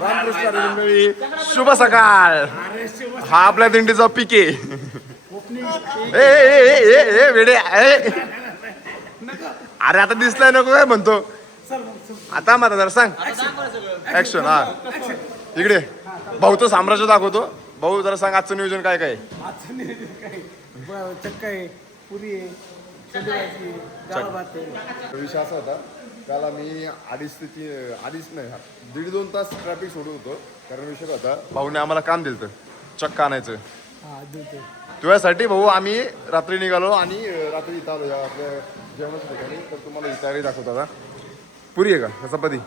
रामकृष्ण हरी मंडळी. शुभ सकाळ. हा आपल्या दिंडीचा पिके. ए ए ए ए वेडे ए. अरे आता दिसलाय नको काय म्हणतो आता मला जरा सांग. ऍक्शन. हा इकडे भाऊचं साम्राज्य दाखवतो. भाऊ जरा सांग आजचं नियोजन काय काय. आजचं नियोजन काय? चक्का आहे, पुरी आहे, चंद्रभाजी, डाळ भात आहे. विषय असा होता काल आम्ही अडीच नाही 1.5-2 तास ट्रॅफिक सोडत होतो. कारण विषय होता भाऊने आम्हाला काम दिलं चक्का आणायचं. हा देतो. तुझ्यासाठी भाऊ आम्ही रात्री निघालो आणि रात्री इथं आलो आपल्या जेवणाच्या ठिकाणी. तर तुम्हाला ही तयारी दाखवतो आता. पुरी आहे का चपाती?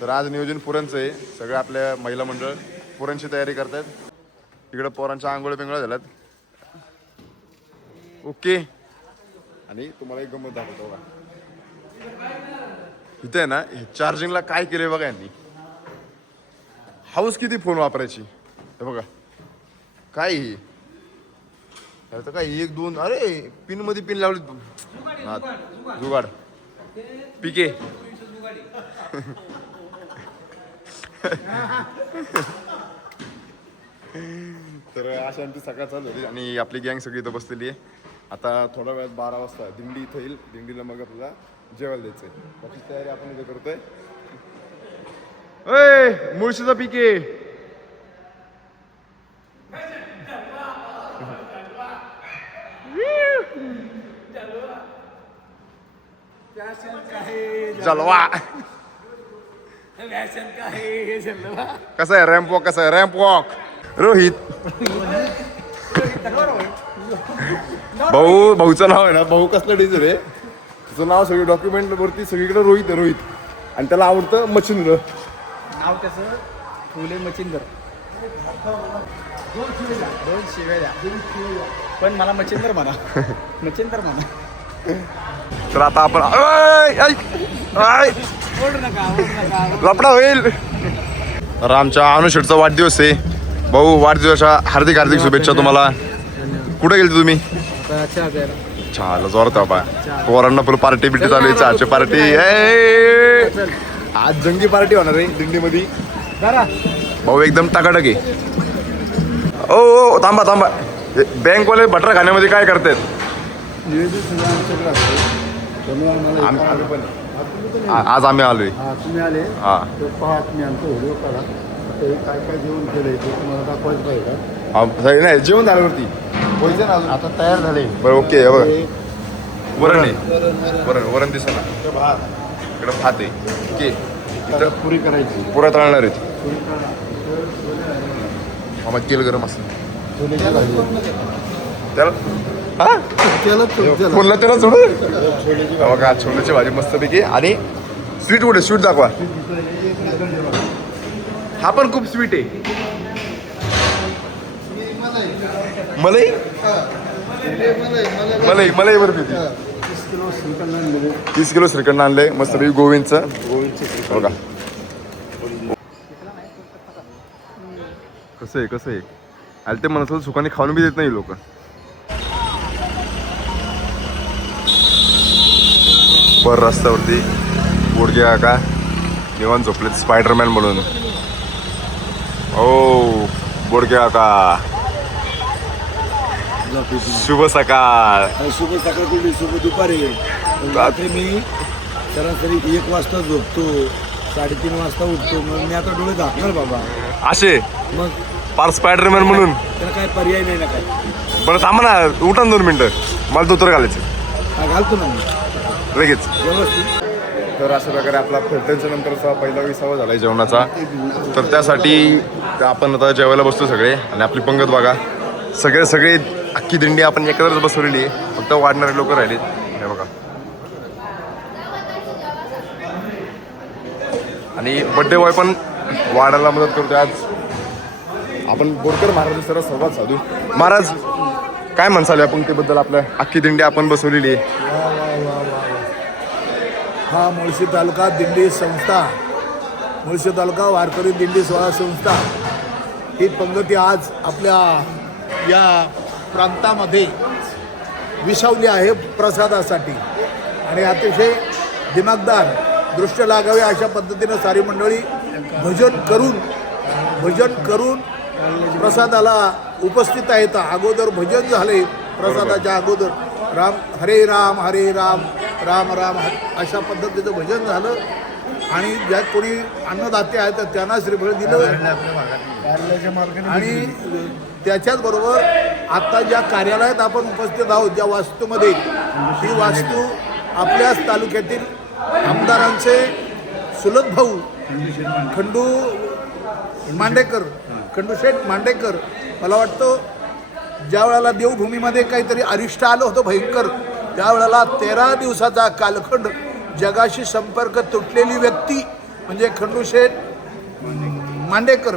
तर आज नियोजन पुरणचं आहे. सगळे आपल्या महिला मंडळ पुरणची तयारी करतात. इकडं पोरांच्या आंघोळ बिंगोळ झाल्यात. ओके. आणि तुम्हाला एक गंमत दाखवतो बघा. इथे आहे ना चार्जिंगला काय केलंय बघा यांनी. हाऊस किती फोन वापरायची हे बघा. काय ही तर काय 1-2 अरे पिन मध्ये पिन लावली. जुगाड पिके. तर अशी आमची सकाळ चालू होती आणि आपली गँग सगळी इथं बसलेली आहे. आता थोड्या वेळात 12 वाजता दिंडी इथं येईल. दिंडीला मग आपल्याला जेवायला द्यायचंय. त्याची तयारी आपण इथे करतोय. अय मुळशीचा पिके. जलवा. कसा आहे रॅम्प वॉक? कसा आहे रॅम्प वॉक? रोहित भाऊचं नाव आहे ना. भाऊ कसलं डेंजर आहे. त्याचं नाव सगळी डॉक्युमेंट वरती सगळीकडे रोहित आहे. रोहित. आणि त्याला आवडतं मच्छिंद्र. नाव त्याचं फुले मच्छिंदर. 2 शिव्या पण मला मच्छिंदर म्हणा. मच्छिंदर म्हणा. तर आता आपण ओढ नका. लपडा होईल. तर आमच्या अनुषेटचा वाढदिवस आहे. भाऊ वाढदिवसाच्या हार्दिक हार्दिक शुभेच्छा तुम्हाला. कुठे गेलते तुम्ही? चहाला जोरात बाबा. पोरांना फुल पार्टी बिटी चालू आहे. चहाची पार्टी. आज जंगी पार्टी होणार आहे दिंडीमध्ये. भाऊ एकदम टकाटक आहे. ओ थांबा थांबा. बँकवाले बटर खाण्यामध्ये काय करतात? आज आम्ही आलोय. तुम्ही आले. हा पहा तुम्ही आमचा व्हिडिओ करा. काय काय जेवण केलंय ते तुम्हाला दाखवायचं पाहिजे का? नाही जेवण झाल्यावरती पोहायचं ना. आता तयार झाले. बरं ओके. बघा वरण आहे. वरण दिसत ना. इकडं भात आहे. ओके. इथं पुरी करायची. पुऱ्या तळणार आहेत. मामा तेल गरम असतं त्याला. हा फोनला त्याला सोडून बघा छोल्याची भाजी मस्तपैकी. आणि स्वीट कुठे? स्वीट दाखवा. हा पण खूप स्वीट आहे. मलाई मलाई मलाई बर्फी. 30 किलो श्रीखंड आणलंय मस्तपैकी गोविंदचं. बघा कसं आहे. आले ते म्हणत सुखाने खाऊन बी देत नाही लोक. बर रस्त्यावरती बोडगे काका निवांत झोपलेत स्पायडरमॅन म्हणून. ओ बोडगे काका शुभ सकाळ. शुभ सकाळ कुठली? शुभ दुपारी. रात्री मी सरासरी 1 वाजता झोपतो. 3:30 वाजता उठतो. मग मी आता डोळे झाकणार बाबा. असे मग पार स्पायडरमॅन म्हणून. त्याला काय पर्याय नाही ना काय. बरं थांबा ना. उठा 2 मिनिटं. मला धोतर घालायचं. घालतो ना मी लगेच. व्यवस्थित. तर अशा प्रकारे आपला फलटणच्या नंतरचा पहिला विसावा झाला आहे जेवणाचा. तर त्यासाठी आपण आता जेवायला बसतो सगळे. आणि आपली पंगत बघा. सगळे अख्खी दिंडी आपण एकत्रच बसवलेली आहे. फक्त वाढणारे लोक राहिलेत. हे बघा. आणि बड्डे बॉय पण वाढायला मदत करतो. आज आपण बोरकर महाराज सर संवाद साधू. महाराज काय म्हणसाल या पंक्तीबद्दल? आपल्या अख्खी दिंडी आपण बसवलेली आहे. हा मुळशी तालुका दिंडी संस्था. मुळशी तालुका वारकरी दिंडी सोहळा संस्था ही पंगती आज आपल्या या प्रांतामध्ये विसावली आहे प्रसादासाठी. आणि अतिशय दिमागदार दृष्ट लागावे अशा पद्धतीनं सारी मंडळी भजन करून प्रसादाला उपस्थित आहेत. अगोदर भजन झाले प्रसादाच्या अगोदर, हरे राम राम राम अशा पद्धतीचं भजन झालं. आणि ज्यात कोणी अन्नदाते आहेत तर त्यांना श्रीफळ दिलं. आणि त्याच्याच बरोबर आता ज्या कार्यालयात आपण उपस्थित आहोत, ज्या वास्तूमध्ये, ती वास्तू आपल्याच तालुक्यातील आमदारांचे सुलभ भाऊ खंडूशेठ मांडेकर, मला वाटतं ज्या वेळेला देवभूमीमध्ये काहीतरी अरिष्ट आलं होतं भयंकर, त्यावेळेला 13 दिवसाचा कालखंड जगाशी संपर्क तुटलेली व्यक्ती म्हणजे खंडूशेठ मांडेकर.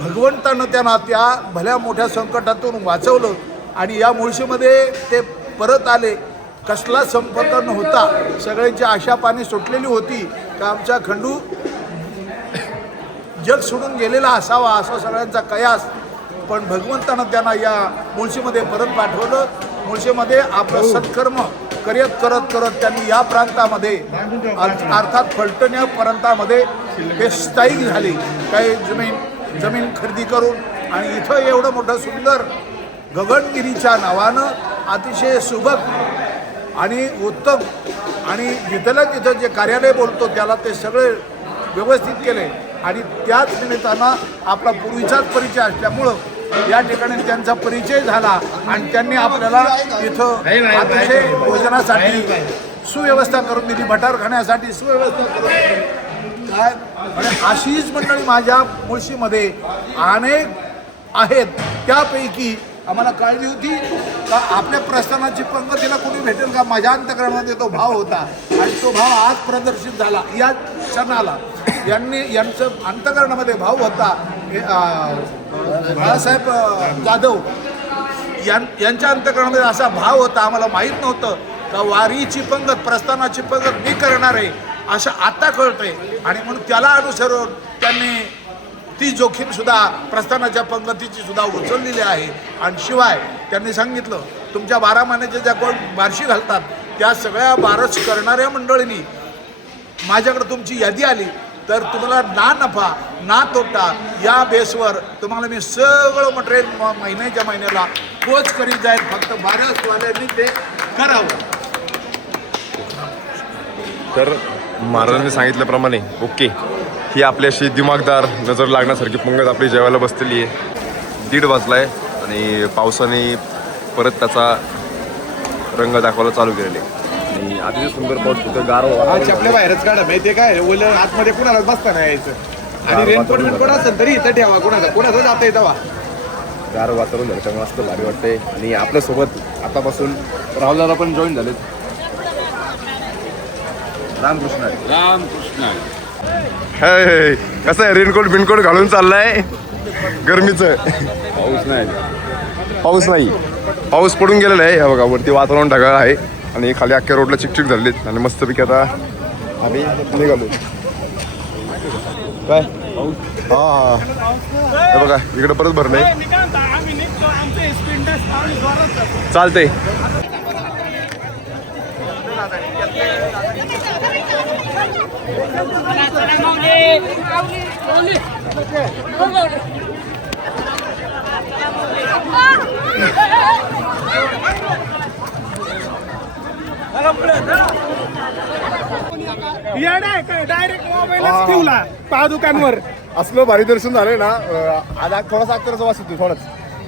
भगवंतानं त्यांना त्या भल्या मोठ्या संकटातून वाचवलं आणि या मुळशीमध्ये ते परत आले. कसला संपर्क नव्हता, सगळ्यांची आशा पाणी सुटलेली होती का आमचा खंडू जग सोडून गेलेला असावा असा सगळ्यांचा कयास. पण भगवंतानं त्यांना या मुळशीमध्ये परत पाठवलं. मुळशीमध्ये आपलं सत्कर्म करत त्यांनी या प्रांतामध्ये अर्थात फलटण या प्रांतामध्ये ते स्थायिक झाले. काही जमीन खरेदी करून आणि इथं एवढं मोठं सुंदर गगनगिरीच्या नावानं अतिशय सुबक आणि उत्तम आणि जिथलं तिथं जे कार्यालय बोलतो त्याला ते सगळे व्यवस्थित केले. आणि त्याच निमित्तानं आपला पूर्वीचाच परिचय असल्यामुळं या ठिकाणी त्यांचा परिचय झाला आणि त्यांनी आपल्याला इथं अतिशय भोजनासाठी सुव्यवस्था करून दिली, भटारखान्यासाठी सुव्यवस्था करून दिली. काय म्हणजे अशीच मंडळी माझ्या मुळशीमध्ये अनेक आहेत. त्यापैकी आम्हाला काळजी होती का आपल्या प्रस्थानाची पंगतीला कोणी भेटेल का. माझ्या अंतकरणामध्ये तो भाव होता आणि तो भाव आज प्रदर्शित झाला या क्षणाला. यांचं अंतकरणामध्ये भाव होता. बाळासाहेब जाधव यांच्या अंतकरणामध्ये असा भाव होता. आम्हाला माहीत नव्हतं का वारीची पंगत, प्रस्थानाची पंगत मी करणार आहे असं आता कळतंय. आणि म्हणून त्याला अनुसरून त्यांनी ती जोखीमसुद्धा प्रस्थानाच्या पंगतीची सुद्धा उचललेली आहे. आणि शिवाय त्यांनी सांगितलं तुमच्या 12 महिन्याच्या ज्या कोण बारशी घालतात त्या सगळ्या बारस करणाऱ्या मंडळींनी माझ्याकडे तुमची यादी आली तर तुम्हाला ना नफा ना तोटा या बेसवर तुम्हाला मी सगळं मटेरियल महिन्याला पोच करीत जाईल. फक्त बारसवाल्यांनी ते करावं. तर महाराजांनी सांगितल्याप्रमाणे ओके, ही आपली अशी दिमागदार नजर लागण्यासारखी पंगत आपली जेवायला बसलेली आहे. 1:30 वाजलाय आणि पावसाने परत त्याचा रंग दाखवायला चालू केलेले आणि अतिशय सुंदर पाऊस तिथं गारवा. चपल्या बाहेरच काढा माहितीये काय, ओलं आतमध्ये कुणाला बसता नाही यायचं. आणि रेनकोट असेल तरी इथं ठेवा, कुणाचं जाता येतं वा. गार वातावरण झालं त्यामुळे मस्त भारी वाटतंय. आणि आपल्यासोबत आतापासून राहुलला पण जॉईन झालेत. रामकृष्ण हे कसं आहे, रेनकोट घालून चाललाय गरमीचं. पाऊस नाही, पाऊस पडून गेलेला आहे. बघा वरती वातावरण ढगाळ आहे आणि खाली अख्ख्या रोडला चिकचिक झालेत. आणि मस्तपैकी आता आम्ही निघालो. काय हा हे बघा इकडे परत भरलंय. चालतंय. डायरेक्ट मोबाईलच ठेवला पादुकांवर. असलं भारी दर्शन झालंय ना. आज थोडासा अक्षराचा वास येतो थोडाच.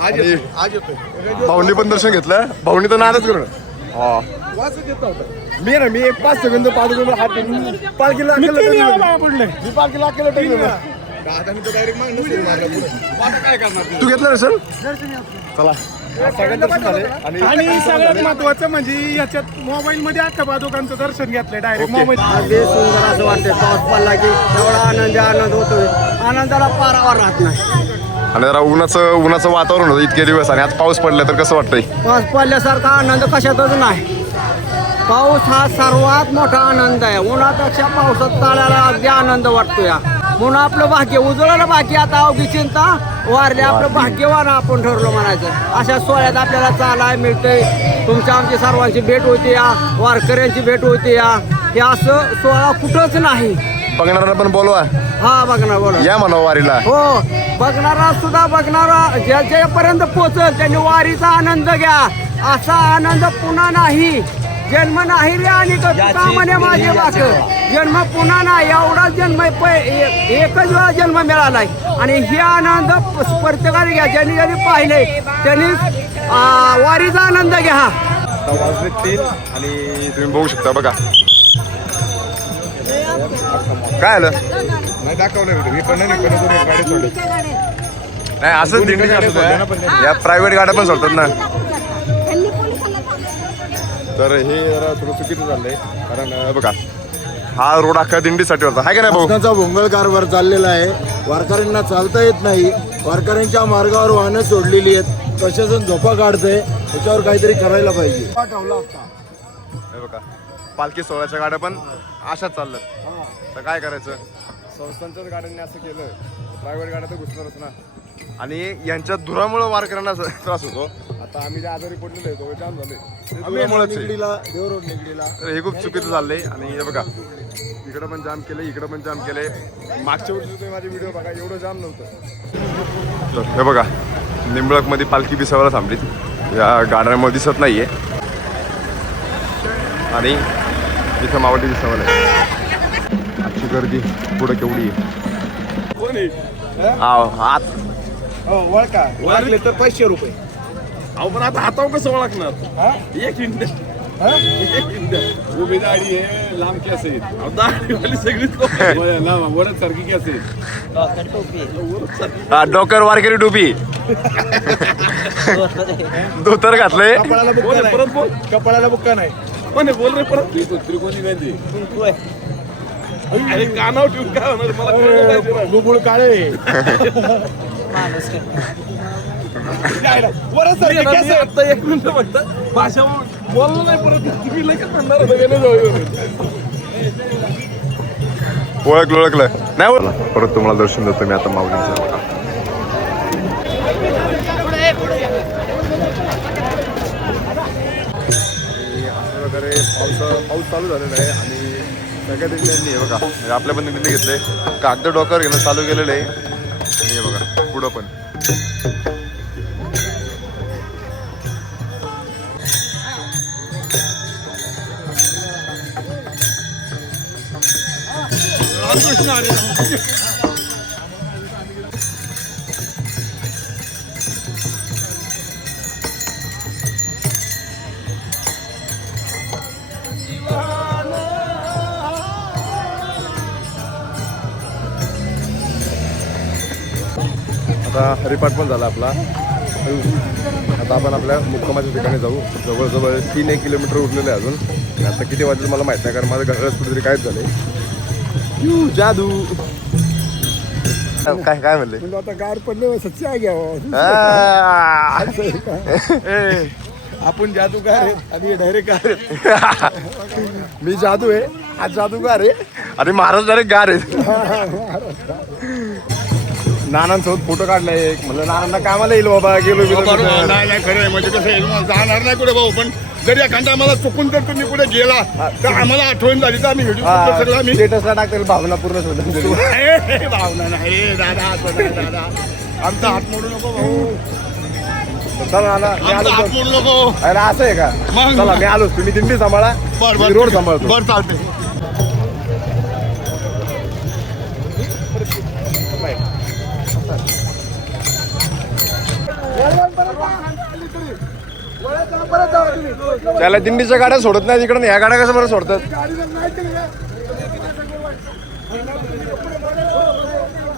आज येतोय. भाऊनी पण दर्शन घेतलं. भाऊनी तर नादच करून मी 5 सेकंद पादुका हात पालखीला पडले मी पालखीला केलं. तू घेतलं ना सर. चला आणि सगळ्यात महत्वाचं म्हणजे याच्यात मोबाईल मध्ये अख्खा पादुकांचं दर्शन घेतलंय डायरेक्ट मोबाईल. सुंदर असं वाटतंय. पाऊस पडला की एवढा आनंद होतोय, आनंदाला पारावर राहत नाही. आणि जरा उन्हाचं वातावरण होतं इतके दिवस आणि आज पाऊस पडला तर कसं वाटतंय. पाऊस पडल्यासारखा आनंद कशातच नाही. पाऊस हा सर्वात मोठा आनंद आहे. उन्हापेक्षा पावसात चालायला अगदी आनंद वाटतोय. म्हणून आपलं भाग्य उजळलं. बाकी आता अवघी चिंता वारले. आपलं भाग्यवान आपण ठरलो म्हणायचं. अशा सोहळ्यात आपल्याला चालाय मिळतंय. तुमच्या आमची सर्वांची भेट होती या, वारकऱ्यांची भेट होती या. हे असं सोहळा कुठंच नाही. बघणारा पण बोलवा, हा बघणार बोला. या म्हणा वारीला. हो बघणारा सुद्धा बघणारा ज्याच्यापर्यंत पोचल त्यांनी वारीचा आनंद घ्या. असा आनंद पुन्हा नाही, जन्म नाही रे आणि का म्हणे माझे बाक, जन्म पुन्हा नाही. एवढा जन्म एकच वेळा जन्म मिळालाय आणि हे आनंद प्रत्येकाने घ्या. ज्यांनी ज्यांनी पाहिले त्यांनी वारीचा आनंद घ्या. आता वाजले 3 आणि तुम्ही बघू शकता बघा काय आलं. नाही दाखवलं मी पण नाही गाडी सोडली. नाही असं दिंडी या प्रायव्हेट गाड्या पण सोडतात ना. तर हे जरा थोडं चुकीचं झालंय कारण बघा हा रोड अख्खा दिंडीसाठी होता, आहे का नाही भाऊ. शासनाचा भोंगळ कारभार चाललेला आहे. वारकऱ्यांना चालता येत नाही. वारकऱ्यांच्या मार्गावर वाहनं सोडलेली आहेत. प्रशासन झोपा काढतंय. त्याच्यावर काहीतरी करायला पाहिजे. हे बघा पालखी सोहळ्याच्या गाड्या पण अशाच चालल्यात. तर काय करायचं, संस्थांच्याच गाड्यांनी असं केलं, प्रायव्हेट गाड्या तर घुसणारच ना. आणि यांच्या धुरामुळे वारकऱ्यांना त्रास होतो. आता आम्ही जे आजारी पडलेलो आहे तो जाम झाले तर हे खूप चुकीचं चाललंय. आणि हे बघा इकडं पण जाम केलं, इकडं पण जाम केलंय. मागच्या वर्षी तुम्ही माझे व्हिडिओ बघा एवढं जाम नव्हतं. तर हे बघा निंबळकमध्ये पालखी बिसावायला थांबलीत, या गाड्यांमध्ये दिसत नाहीये. आणि इथं मावटी बिसावायला आहे. आजची गर्दी पुढे केवढी आहे. कोण आहे? आत वळका वारले तर 500 रुपये. अहो पण आता हातावर कसं ओळखणार? एक मिनिट उभी दाढी आहे, लांब केस आहेत, दाढीवाली सगळीच वरच सारखी केस आहेत. डोकर वारकरी टोपी धोतर घातलंय. कपाळाला बुक्का नाही. परत बोल. कपाळाला बुक्का नाही. कोण आहे? बोल रे परत. त्रिकोणी गांधी अरे कानावर ठेवून काय होणार मला कळलं नाही जरा. गुबुळ काळे वरच सारखी केस आहेत. आता एक मिनिट फक्त भाषा बोललं नाही परत तुम्ही लगेच म्हणणार होता का नाही ओळखलं नाही बोला. परत तुम्हाला दर्शन देतो मी आता माऊलींचं. बघा अशा प्रकारे पाऊस चालू झालेला आहे आणि सगळ्या दिंड्यांनी हे बघा म्हणजे आपल्या पण दिंडी घेतले कागद डोक्यावर घेणं चालू केलेलं आहे. आणि हे बघा पुढं पण आता हरिपाठ पण झाला आपला. आता आपण आपल्या मुक्कामाच्या ठिकाणी जाऊ. जवळजवळ 3-1 किलोमीटर उरलेलं आहे अजून. आणि आता किती वाजले मला माहित नाही कारण माझं घरात कुठेतरी कायच झालंय. जादू काय म्हणले आता गार पडले सच्चा घ्यावं. आपण जादूगार आहेत आणि डायरेक्ट मी जादू आहे, हा जादूगार आहे. अरे महाराज डायरेक्ट गार आहे. नानांसोबत फोटो काढलाय एक. म्हणलं नानांना कामाला येईल बाबा. गेलो नाही खरं आहे. म्हणजे कसं आहे, जाणार नाही कुठे भाऊ, पण जर एखादा आम्हाला चुकून जर तुम्ही कुठे गेला तर आम्हाला आठवण झाली तर आम्ही सगळं आम्ही स्टेटसला टाकतील भावना पूर्ण शोधून. भावना नाही दादा, असं नाही दादा. आमचा हात मोडू नको भाऊ, चला नाना मी आमचा हात आलो. मोडू नको. अरे असं आहे का? मग. चला मी आलो. तुम्ही दिंडी सांभाळा, बर मी रोड सांभाळतो. बर चालते. त्याला दिंडीच्या गाड्या सोडत नाही तिकडे. ह्या गाड्या कसं बरं सोडतात?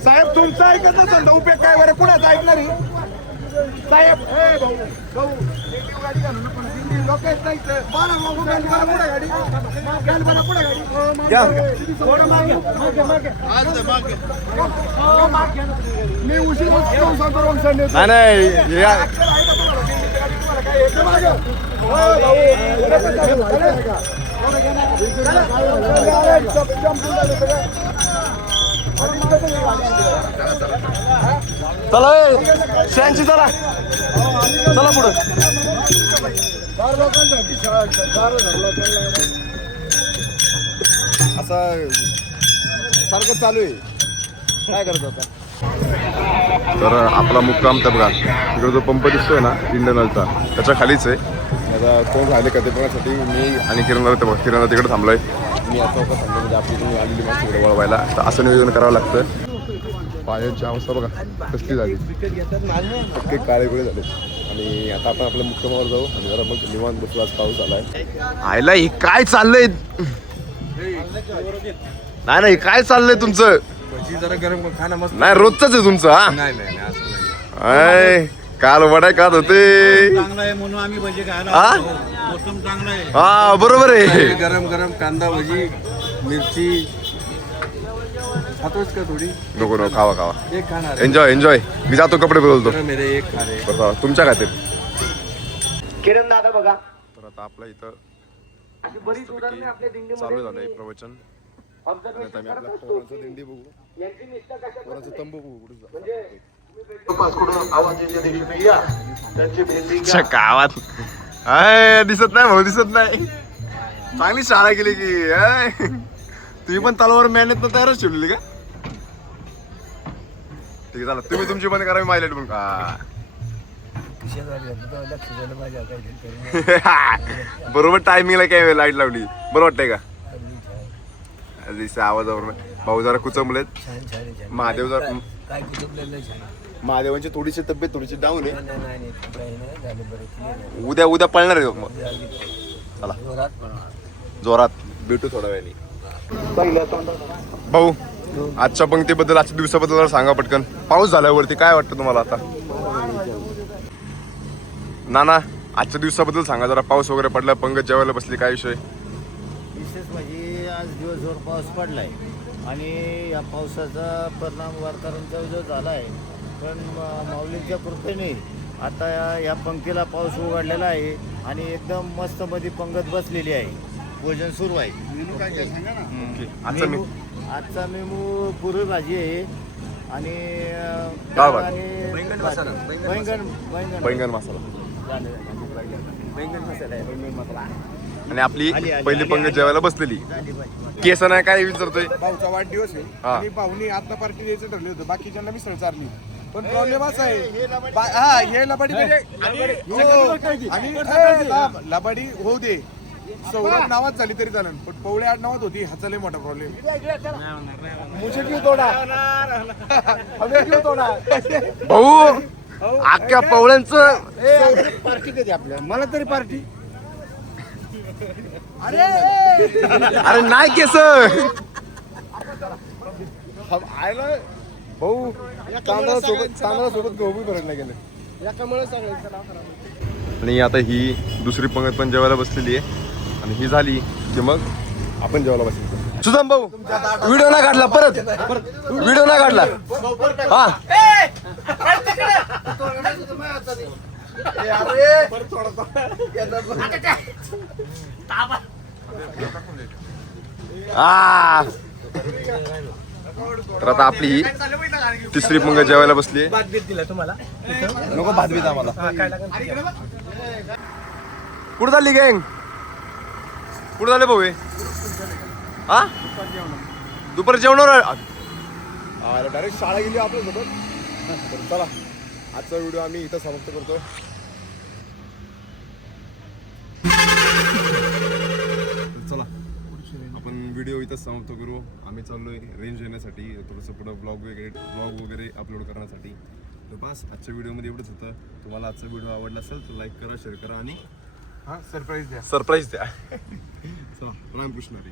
साहेब तुमचं ऐकत नसेल तर उपयोग काय बरं, कुणाचं ऐकणार आहे? साहेब भाऊ भाऊ गाडी घालू नको. लोक येत नाही तर. बरं भाऊ, गाडी बरं पुढे गाडी. गाडी बरं पुढे गाडी. घ्या. थोडं मागे. मी उशीर नाही नाही या- चला शहाऐंशी चला चला पुढं. असा सारखं चालू आहे, काय करत होता? तर आपला मुक्काम तर बघा इकडे जो पंप दिसतोय ना इंडियन ऑइलचा त्याच्या खालीच आहे. आता कोण झाले का ते बघण्यासाठी मी आणि किरण तिकडे थांबलोय. मी आता थांबलो म्हणजे आपली तुम्ही आलेली माणसं इकडे वळवायला तर असं नियोजन करावं लागतं. पायाची अवस्था बघा कसली झाली, पक्के काळे गोळे झाले. आणि आता आपण आपल्या मुक्कामावर जाऊ आणि जरा मग निवांत बसू. आज पाऊस आलाय. आयला हे काय चाललंय? नाही काय चाललंय तुमचं? जरा गरम खाणं मस्त. नाही रोजच आहे तुमचं. हा नाही असं नाही. काल वडाय खात होते. चांगला आहे म्हणून आम्ही भजी खायला हा? मोसम चांगला आहे. हा बरोबर आहे. गरम कांदा भजी मिरची खातोच का थोडी? नको खावा एक खाणार एन्जॉय. मी जातो कपडे बदलतो. मेरे एक खा रे. बरं, तुमच्या खातीर. किरण दादा बघा तर आता आपलं इथं अशी बरीच उदाहरणे आपल्या चालू झालंय प्रवचन. दिंडीमध्ये आता आम्ही आपल्या पोरांचं दिंडी बघू, यांची निष्ठा कशा पोरांचं तंबू बघू कुठे जाऊ. अच्छा, गावात दिसत नाही भाऊ, दिसत नाही. चांगली शाळा केली की तुम्ही पण तलवार मेहनत न तयारच ठेवलेली का? ठीक आहे चला, तुम्ही तुमची पण करा, मी मायलेट पण का. बरोबर टायमिंगला काय लाईट लावली, बरं वाटतंय का? आवाजावर भाऊ जरा कुचंबलेत. महादेव जरा महादेवांची थोडीशी तब्येत थोडीशी डाऊन आहे. उद्या पळणार आहे मग. चला जोरात भेटू थोड्या वेळाने. भाऊ आजच्या पंक्तीबद्दल, आजच्या दिवसाबद्दल जरा सांगा पटकन. पाऊस झाल्यावरती काय वाटतं तुम्हाला आता? नाना आजच्या दिवसाबद्दल सांगा जरा. पाऊस वगैरे पडला, पंगत जेवायला बसली, काय विषय? विशेष म्हणजे आज दिवसभर पाऊस पडलाय आणि या पावसाचा परिणाम वारकऱ्यांचा जो झाला आहे, पण माऊलींच्या कृपेने आता या पंक्तीला पाऊस उघडलेला आहे आणि एकदम मस्त मध्ये पंगत बसलेली आहे. भोजन सुरू आहे. आजचा मेनू पुरी भाजी आहे आणि बैंगन मसाला आणि आपली पहिली पंगत जेवायला बसलेली. केस नाही काय विचारतोय. भाऊचा वाढदिवस आहे आणि भाऊनी आता पार्टी द्यायचं ठरलं होतं, बाकीच्यांना मिसळ चारली. पण प्रॉब्लेम असा आहे, हे लबाडी आणि लबाडी होऊ दे, सौरभ नावात झाली तरी चालेल, पण पवळे आठ नावात होती, ह्याचा लय मोठा प्रॉब्लेम. मुझे क्यों तोडा, हमें क्यों तोडा. भाऊ अख्ख्या पवळ्यांचं पार्टी कधी आपल्या, मला तरी पार्टी. अरे नाही केस भाऊ. तांदळासोबत गहू भरला गेलं. आणि आता ही दुसरी पंगत पण जेवायला बसलेली आहे आणि ही झाली की मग आपण जेवायला बसलो. सुदाम भाऊ व्हिडिओ नाही काढला, परत व्हिडिओ नाही काढला. हा तर आता आपली ही तिसरी पंगत जेवायला बसली. नको भात बीत आम्हाला. कुठं चालली गँग? कुठं झाले भाऊ? हा दुपारी जेवणार डायरेक्ट शाळा गेली आपल्यासोबत. चला आजचा व्हिडिओ आम्ही इथं समाप्त करतो. चला आपण व्हिडिओ इथं समाप्त करू. आम्ही चाललोय रेंज येण्यासाठी, थोडंसं पुढं ब्लॉग वगैरे अपलोड करण्यासाठी. तर बस आजच्या व्हिडिओमध्ये एवढंच होतं. तुम्हाला आजचा व्हिडिओ आवडला असेल तर लाईक करा, शेअर करा आणि सरप्राईज द्या. सरप्राईज द्या. चला रामकृष्ण हरी.